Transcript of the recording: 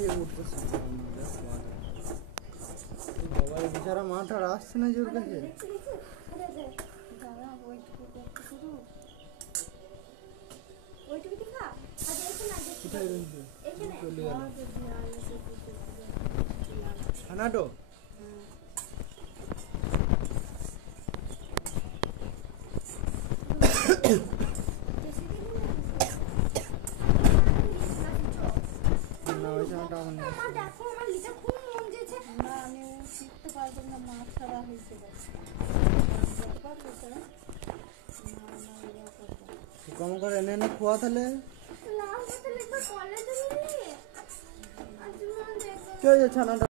থেকে উঠতেছে বাবা, বেচারা মাঠ আর আসছে না জোর কাছে। খানাটো কম করে এনে এনে খোয়া তাহলে কে ছানাটা